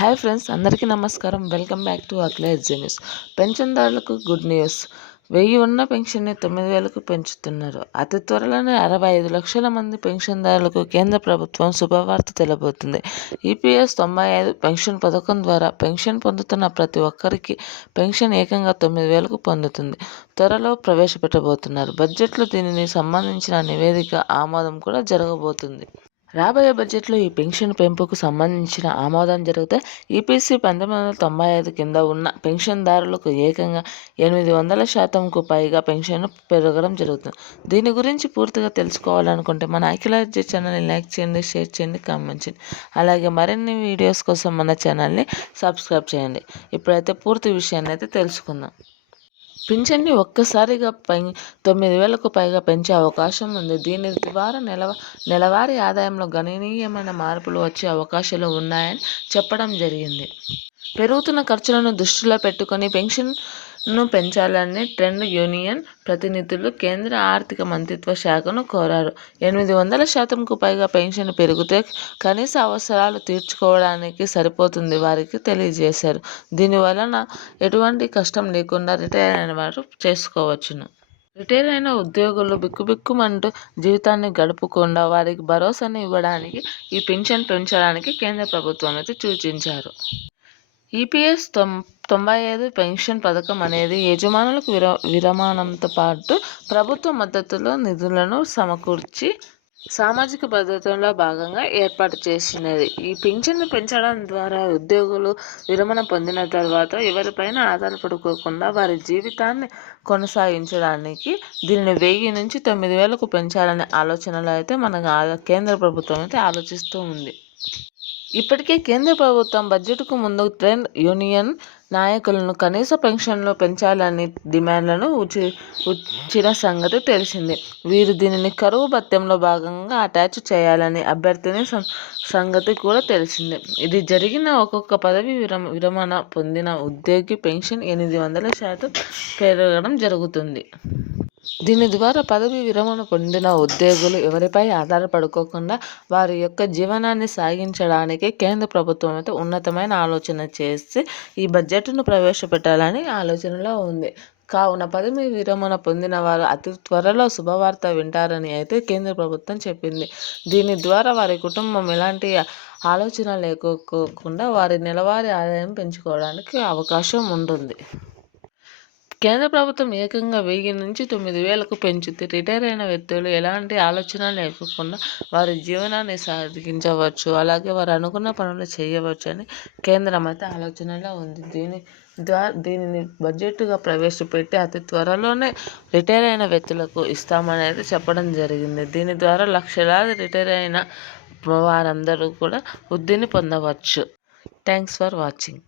Hi friends అందరికీ నమస్కారం. Welcome back to అక్లేజ్ న్యూస్. పెన్షన్దారులకు గుడ్ న్యూస్. వెయ్యి ఉన్న పెన్షన్ని తొమ్మిది వేలకు పెంచుతున్నారు. అతి త్వరలోనే అరవై ఐదు లక్షల మంది పెన్షన్దారులకు కేంద్ర ప్రభుత్వం శుభవార్త తెలబోతుంది. ఈపీఎస్ తొంభై ఐదు పెన్షన్ పథకం ద్వారా పెన్షన్ పొందుతున్న ప్రతి ఒక్కరికి పెన్షన్ ఏకంగా తొమ్మిది వేలకు పొందుతుంది. త్వరలో ప్రవేశపెట్టబోతున్నారు. బడ్జెట్లో దీనిని సంబంధించిన నివేదిక ఆమోదం కూడా జరగబోతుంది. రాబోయే బడ్జెట్లో ఈ పెన్షన్ పెంపుకు సంబంధించిన ఆమోదం జరిగితే ఈపీసీ పంతొమ్మిది వందల తొంభై ఐదు కింద ఉన్న పెన్షన్దారులకు ఏకంగా ఎనిమిది వందల శాతంకు పైగా పెన్షన్ పెరగడం జరుగుతుంది. దీని గురించి పూర్తిగా తెలుసుకోవాలనుకుంటే మన అఖిలాజ్య ఛానల్ని లైక్ చేయండి షేర్ చేయండి కామెంట్ చేయండి. అలాగే మరిన్ని వీడియోస్ కోసం మన ఛానల్ని సబ్స్క్రైబ్ చేయండి. ఇప్పుడైతే పూర్తి విషయాన్ని అయితే తెలుసుకుందాం. పింఛన్ని ఒక్కసారిగా పై తొమ్మిది వేలకు పైగా పెంచే అవకాశం ఉంది. దీని ద్వారా నెల నెలవారీ ఆదాయంలో గణనీయమైన మార్పులు వచ్చే అవకాశాలు ఉన్నాయని చెప్పడం జరిగింది. పెరుగుతున్న ఖర్చులను దృష్టిలో పెట్టుకొని పెన్షన్ ను పెంచాలని ట్రెండ్ యూనియన్ ప్రతినిధులు కేంద్ర ఆర్థిక మంత్రిత్వ శాఖను కోరారు. ఎనిమిది వందల శాతంకు పైగా పెన్షన్ పెరిగితే కనీస అవసరాలు తీర్చుకోవడానికి సరిపోతుంది వారికి తెలియజేశారు. దీనివలన ఎటువంటి కష్టం లేకుండా రిటైర్ అయిన వారు చేసుకోవచ్చును. రిటైర్ అయిన ఉద్యోగులు బిక్కుబిక్కుమంటూ జీవితాన్ని గడుపుకుండా వారికి భరోసాను ఇవ్వడానికి ఈ పెన్షన్ పెంచడానికి కేంద్ర ప్రభుత్వం అయితే సూచించారు. ఈపీఎస్ తొం తొంభై ఐదు పెన్షన్ పథకం అనేది యజమానులకు విర విరమణంతో పాటు ప్రభుత్వ మద్దతులో నిధులను సమకూర్చి సామాజిక భద్రతలో భాగంగా ఏర్పాటు చేసినది. ఈ పింఛన్ను పెంచడం ద్వారా ఉద్యోగులు విరమణ పొందిన తర్వాత ఎవరిపైన ఆధారపడుకోకుండా వారి జీవితాన్ని కొనసాగించడానికి దీనిని వెయ్యి నుంచి తొమ్మిది వేలకు పెంచాలనే ఆలోచనలో అయితే మన కేంద్ర ప్రభుత్వం అయితే ఆలోచిస్తూ ఉంది. ఇప్పటికే కేంద్ర ప్రభుత్వం బడ్జెట్కు ముందు ట్రేడ్ యూనియన్ నాయకులను కనీస పెన్షన్లు పెంచాలని డిమాండ్లను ఉచి ఉచ్చిన సంగతి తెలిసిందే. వీరు దీనిని కరువు భత్యంలో భాగంగా అటాచ్ చేయాలని అభ్యర్థిని సంగతి కూడా తెలిసింది. ఇది జరిగిన ఒక్కొక్క పదవి విరమ విరమణ పొందిన ఉద్యోగి పెన్షన్ ఎనిమిది వందల శాతం పెరగడం జరుగుతుంది. దీని ద్వారా పదవి విరమణ పొందిన ఉద్యోగులు ఎవరిపై ఆధారపడుకోకుండా వారి యొక్క జీవనాన్ని సాగించడానికి కేంద్ర ప్రభుత్వం అయితే ఉన్నతమైన ఆలోచన చేసి ఈ బడ్జెట్ను ప్రవేశపెట్టాలని ఆలోచనలో ఉంది. కావున పదవి విరమణ పొందిన వారు అతి త్వరలో శుభవార్త వింటారని అయితే కేంద్ర ప్రభుత్వం చెప్పింది. దీని ద్వారా వారి కుటుంబం ఎలాంటి ఆలోచన లేకోకుండా వారి నెలవారీ ఆదాయం పెంచుకోవడానికి అవకాశం ఉంటుంది. కేంద్ర ప్రభుత్వం ఏకంగా వెయ్యి నుంచి తొమ్మిది వేలకు పెంచుతూ రిటైర్ అయిన వ్యక్తులు ఎలాంటి ఆలోచన లేకుండా వారి జీవనాన్ని సాగించవచ్చు అలాగే వారు అనుకున్న పనులు చేయవచ్చు అని కేంద్రం అయితే ఆలోచనలో ఉంది. దీని ద్వారా దీనిని బడ్జెట్గా ప్రవేశపెట్టి అతి త్వరలోనే రిటైర్ అయిన వ్యక్తులకు ఇస్తామని అయితే చెప్పడం జరిగింది. దీని ద్వారా లక్షలాది రిటైర్ అయిన వారందరూ కూడా వృద్ధిని పొందవచ్చు. Thanks for watching.